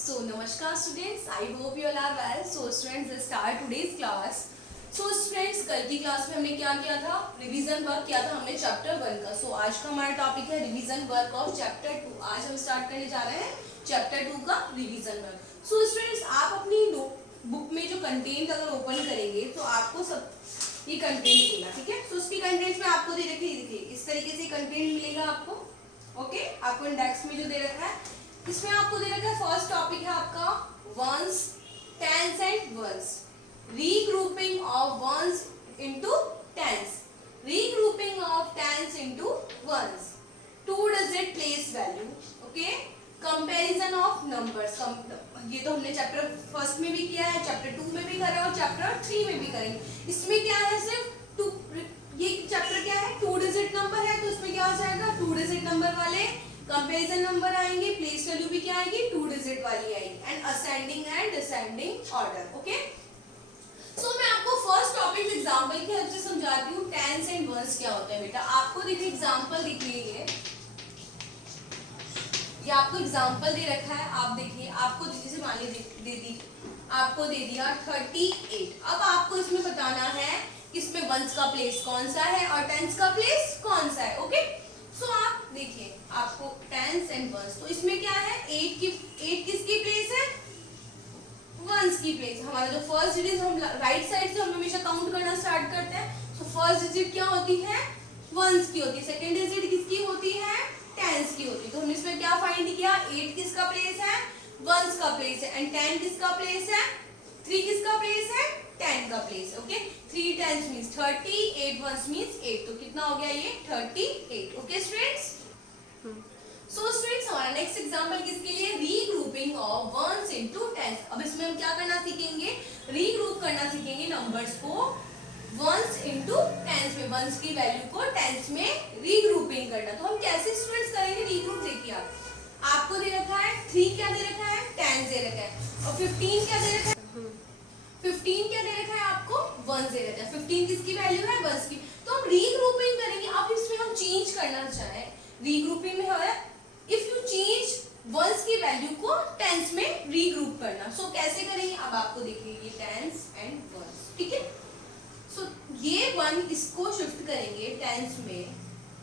Namaskar students, I hope you all are well. So students, let's start today's class. So students, कल की class में हमने क्या किया था? रिवीजन वर्क किया था हमने चैप्टर 1 का. So आज का हमारा टॉपिक है रिवीजन वर्क ऑफ चैप्टर 2. आज हम स्टार्ट करने जा रहे हैं चैप्टर 2 का रिवीजन वर्क. So students, आप अपनी बुक में जो कंटेंट अगर ओपन करेंगे तो आपको सब ये कंटेंट मिलेगा, ठीक है. तो उसकी कंटेंट में आपको दे रखी है, देखिए इस तरीके से कंटेंट मिलेगा आपको. ओके, आपको इंडेक्स में जो दे रखा है इसमें आपको दे रखा है फर्स्ट टॉपिक है आपका ones, tens and ones, regrouping of ones into tens, regrouping of tens into ones, two digit place value, okay, comparison of numbers. ये तो हमने चैप्टर फर्स्ट में भी किया है, चैप्टर 2 में भी करा और चैप्टर 3 में भी करेंगे. इसमें क्या है, सिर्फ टू, ये चैप्टर क्या है, 2 डिजिट नंबर है, तो इसमें क्या हो जाएगा, 2 डिजिट नंबर वाले कंपैरिजन नंबर आएंगे, प्लेस वैल्यू भी क्या आएगी, 2 डिजिट वाली आएगी, and ascending and descending order. Okay, so मैं आपको फर्स्ट टॉपिक एग्जांपल की हेल्प से समझाती हूँ टेंस एंड वंस क्या होता है. बेटा आपको देखिए एग्जांपल दिखिए, ये आपको एग्जांपल दे रखा है. आप देखिए, आपको जैसे मान लीजिए आपको दे दिया 38. अब आपको इसमें बताना है इसमें वंस का प्लेस कौन सा है और टेंस का प्लेस कौन सा है. ओके, सो आप देखिए आपको टेंस एंड वंस, तो इसमें क्या है, 8 किसकी प्लेस है, वंस की प्लेस. हमारा जो फर्स्ट डिजिट हम राइट साइड से हम हमेशा काउंट करना स्टार्ट करते हैं. तो फर्स्ट डिजिट क्या होती है, वंस की होती है. सेकंड डिजिट किसकी होती है, टेंस की होती है. तो हमने इसमें क्या फाइंड किया, 8 किसका प्लेस है, वंस का प्लेस है, एंड 10 किसका प्लेस है, 3 किसका प्लेस है, 10 का place. Okay, 3 tens means 30, 8 ones means 8. तो कितना हो गया ये 38. ओके स्टूडेंट्स, सो स्टूडेंट्स हमारा नेक्स्ट एग्जांपल किसके लिए, regrouping of ones into tens. अब इसमें हम क्या करना सीखेंगे, रीग्रुप करना सीखेंगे नंबर्स को वंस इनटू टेंस में, वंस की वैल्यू को टेंस में रीग्रुपिंग करना. तो हम कैसे स्टूडेंट्स करेंगे रीग्रुप, देखिए आपको दे रखा है 3 क्या दे रखा है, टेंस दे रखा है, और 15 क्या दे रखा है, 15 क्या दे रखा है आपको, वंस दे रखा है. 15 किसकी वैल्यू है, वंस की. तो हम रीग्रुपिंग करेंगे. अब इसमें हम चेंज करना चाहें, रीग्रुपिंग में है इफ यू चेंज वंस की वैल्यू को टेंस में रीग्रुप करना. सो कैसे करेंगे, अब आपको देखिए ये टेंस एंड वंस, ठीक है. सो ये 1 इसको शिफ्ट करेंगे टेंस में,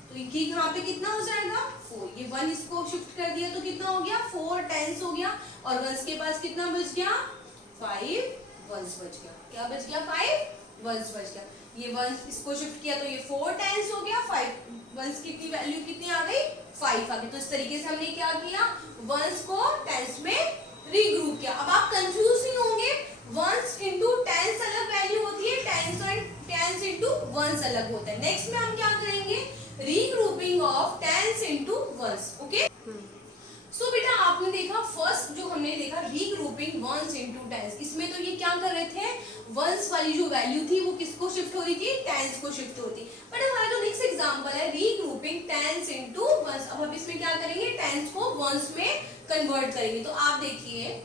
तो ये यहाँ पे कितना हो जाएगा 4. ये 1 इसको शिफ्ट कर दिया तो कितना हो गया 4 टेंस हो गया, और वंस के पास कितना बच गया 5 वंस बच गया. क्या बच गया, 5 वंस बच गया. ये 1 इसको शिफ्ट किया तो ये 4 टेंस हो गया, 5 वंस की वैल्यू कितनी आ गई, 5 आ गई. तो इस तरीके से हमने क्या किया, वंस को टेंस में रीग्रुप किया. अब आप कंफ्यूज नहीं होंगे, वंस इनटू टेंस अलग वैल्यू होती है, टेंस इनटू वंस अलग होता है. नेक्स्ट में हम क्या करेंगे, regrouping of tens into ones. Okay, so बेटा आपने देखा फर्स्ट जो हमने देखा रीग्रुपिंग वंस इनटू टेंस, इसमें तो ये क्या कर रहे थे, वंस वाली जो वैल्यू थी वो किसको शिफ्ट हो रही थी, टेंस को शिफ्ट होती. बट हमारा जो नेक्स्ट एग्जांपल है रीग्रुपिंग टेंस इनटू वंस, अब हम इसमें क्या करेंगे, टेंस को वंस में कन्वर्ट करेंगे. तो आप देखिए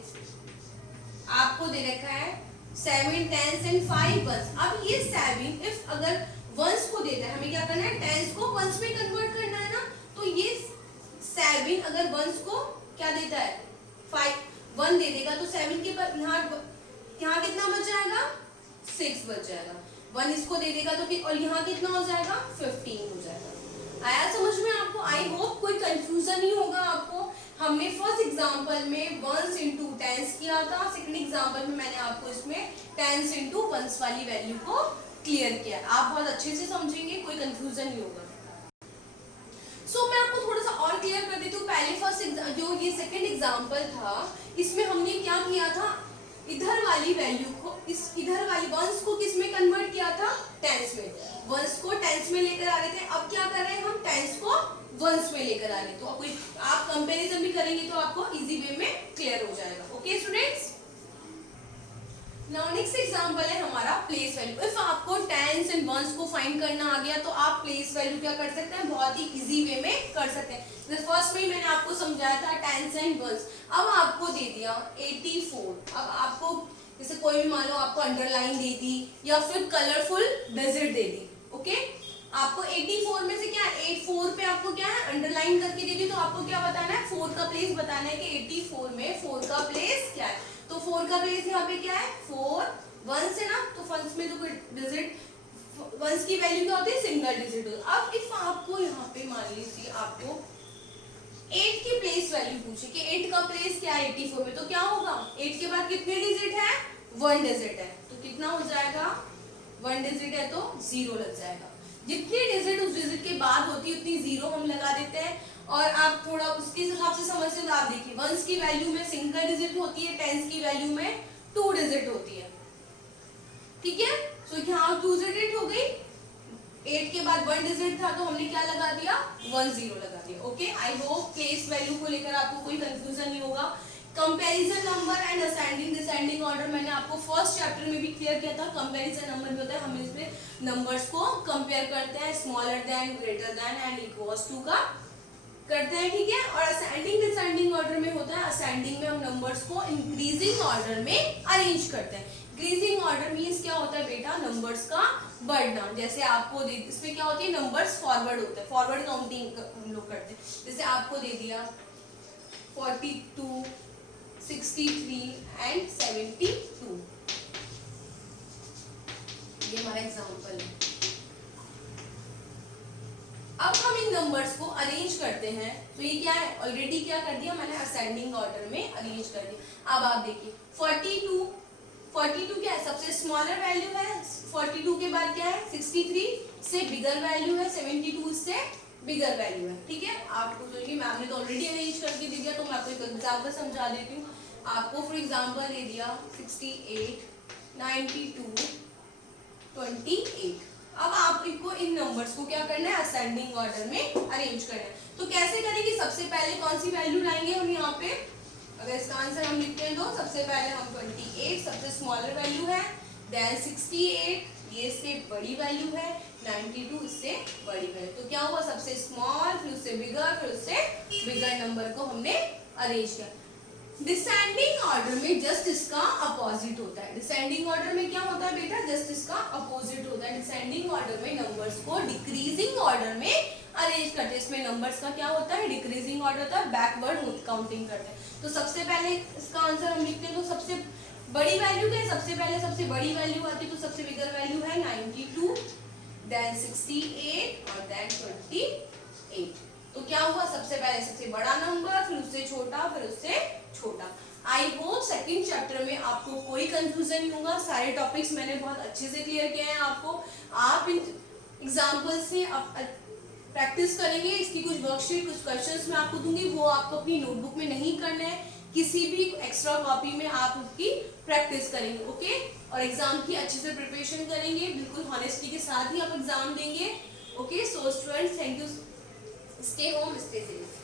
आपको दे रखा है 7 टेंस एंड 5 वंस. अब ये 7 इफ अगर वंस को देता है, हमें क्या करना है, टेंस को वंस में कन्वर्ट करना है ना. तो ये 7 अगर वंस को क्या देता है, 5 1 दे देगा, तो 7 के पास यहाँ कितना बच जाएगा, 6 बच जाएगा. 1 इसको दे देगा तो और यहाँ कितना हो जाएगा, 15 हो जाएगा. आया समझ में आपको, आई होप कोई कंफ्यूजन नहीं होगा आपको. हमने फर्स्ट एग्जांपल में वंस इनटू टेंस किया था, सेकंड एग्जांपल में मैंने आपको इसमें टेंस इनटू वंस वाली वैल्यू को क्लियर किया. आप बहुत अच्छे से समझेंगे, कोई कंफ्यूजन नहीं होगा. सो मैं आपको थोड़ा सा और क्लियर कर देती हूँ. पहले फर्स्ट जो ये सेकंड एग्जांपल था, इसमें हमने क्या किया था, इधर वाली वैल्यू को इधर वाली वंस को किस में कन्वर्ट किया था, टेंस में. वंस को टेंस में लेकर आ रहे थे, अब क्या कर रहे हैं हम, टेंस को वंस में लेकर आ रहे हैं. तो आप कंपैरिजन भी करेंगे तो आपको इजी वे में क्लियर हो जाएगा. Okay students, now next example है हमारा प्लेस वैल्यू. इफ आपको टेंस एंड वंस को फाइंड करना आ गया तो आप प्लेस वैल्यू क्या कर सकते हैं, बहुत ही इजी वे में कर सकते हैं. फर्स्ट में मैंने आपको समझाया था टेंस एंड वंस. अब आपको दे दिया 84. अब आपको जैसे कोई भी मान लो आपको अंडरलाइन दे दी या फिर कलरफुल डिजिट दे दी. ओके, आपको 84 में से क्या 84 पे आपको क्या है अंडरलाइन करके दे दी, तो आपको क्या बताना है, 4 का प्लेस बताना है कि 84 में 4 का प्लेस 4 का प्लेस यहाँ पे क्या है 4, वंस है ना, तो वंस में तो कोई डिजिट, वंस की वैल्यू क्या होती है सिंगल डिजिट होती है। अब इफ आपको यहाँ पे मान लीजिए आपको 8 की प्लेस वैल्यू पूछे कि 8 का प्लेस क्या है 84 में, तो क्या होगा 8 के बाद कितने डिजिट है 1 डिजिट है, तो कितना हो जाएगा 1 डिजिट है तो 0 लग जाएगा। जितनी डिजिट उस डिजिट के बाद होती है उतनी 0 हम लगा देते हैं। और आप थोड़ा उसके हिसाब से समझते हो तो आप देखिए वंस की वैल्यू में सिंगल डिजिट होती है, टेंस की वैल्यू में 2 डिजिट होती है, ठीक है। सो यहाँ 2 डिजिट हो गई, 8 के बाद 1 डिजिट था तो हमने क्या लगा दिया 1 0 लगा दिया। Okay, I hope place value को लेकर आपको कोई कंफ्यूजन नहीं होगा। Comparison number and ascending descending order मैंने आपको फर्स्ट चैप्टर में भी क्लियर किया था। कंपैरिजन नंबर में होता है हम इसमें नंबर्स को कंपेयर करते हैं, smaller than, greater than and equals to का करते हैं, ठीक है। और असेंडिंग डिसेंडिंग ऑर्डर में होता है असेंडिंग में हम नंबर्स को इंक्रीजिंग ऑर्डर में अरेंज करते हैं। इंक्रीजिंग ऑर्डर मींस क्या होता है बेटा नंबर्स का बढ़ना। जैसे आपको दे इसमें क्या होती है नंबर्स फॉरवर्ड होते हैं, फॉरवर्ड काउंटिंग हम लोग करते हैं। जैसे आपको दे दिया 42, 63 एंड 72, ये हमारा एग्जांपल है। अब हम इन नंबर्स को अरेंज करते हैं, तो ये क्या है ऑलरेडी क्या कर दिया मैंने असेंडिंग ऑर्डर में अरेंज कर दिया। अब आप देखिए 42 क्या है सबसे स्मॉलर वैल्यू है, 42 के बाद क्या है 63 से बिगर वैल्यू है, 72 इससे बिगर वैल्यू है, ठीक है। आपको सोचिए मैम ने तो ऑलरेडी अरेंज करके दे दिया, तो मैं आपको एक एग्जांपल समझा देती हूँ। आपको फॉर एग्जांपल दे दिया 68, 92, 28। अब आप इनको इन नंबर्स को क्या करना है असेंडिंग ऑर्डर में अरेंज करना है। तो कैसे करेंगे, सबसे पहले कौन सी वैल्यू लाएंगे हम यहाँ पे, अगर इसका आंसर हम लिखते हैं तो सबसे पहले हम 28 सबसे स्मॉलर वैल्यू है, देन 68 ये इससे बड़ी वैल्यू है, 92 इससे बड़ी वैल्यू। तो क्या हुआ सबसे स्मॉल फिर उससे बिगर फिर उससे बिगर नंबर को हमने अरेंज किया। डिसेंडिंग ऑर्डर में जस्ट इसका अपोजिट होता है। डिसेंडिंग ऑर्डर में क्या होता है बेटा जस्ट इसका अपोजिट होता है। डिसेंडिंग ऑर्डर में नंबर्स को डिक्रीजिंग ऑर्डर में अरेंज करते हैं। इसमें नंबर्स का क्या होता है डिक्रीजिंग ऑर्डर होता है, बैकवर्ड काउंटिंग करते हैं। तो सबसे पहले इसका आंसर हम लिखते हैं तो सबसे बड़ी वैल्यू क्या है, सबसे पहले सबसे बड़ी वैल्यू आती है तो सबसे बिगर वैल्यू है 92, देन 68 और देन 28। तो क्या हुआ सबसे पहले सबसे बड़ा नंबर फिर उससे छोटा फिर उससे छोटा। आई होप सेकंड चैप्टर में आपको कोई कंफ्यूजन नहीं होगा, सारे टॉपिक्स मैंने बहुत अच्छे से क्लियर किए हैं आपको। आप इन एग्जाम्पल से प्रैक्टिस करेंगे, इसकी कुछ वर्कशीट कुछ क्वेश्चंस मैं आपको दूंगी, वो आपको अपनी नोटबुक में नहीं करना है, किसी भी एक्स्ट्रा कॉपी में आप उसकी प्रैक्टिस करेंगे। ओके, और एग्जाम की अच्छे से प्रिपरेशन करेंगे, बिल्कुल हॉनेस्टी के साथ ही आप एग्जाम देंगे। Okay, so students thank you, stay home stay safe.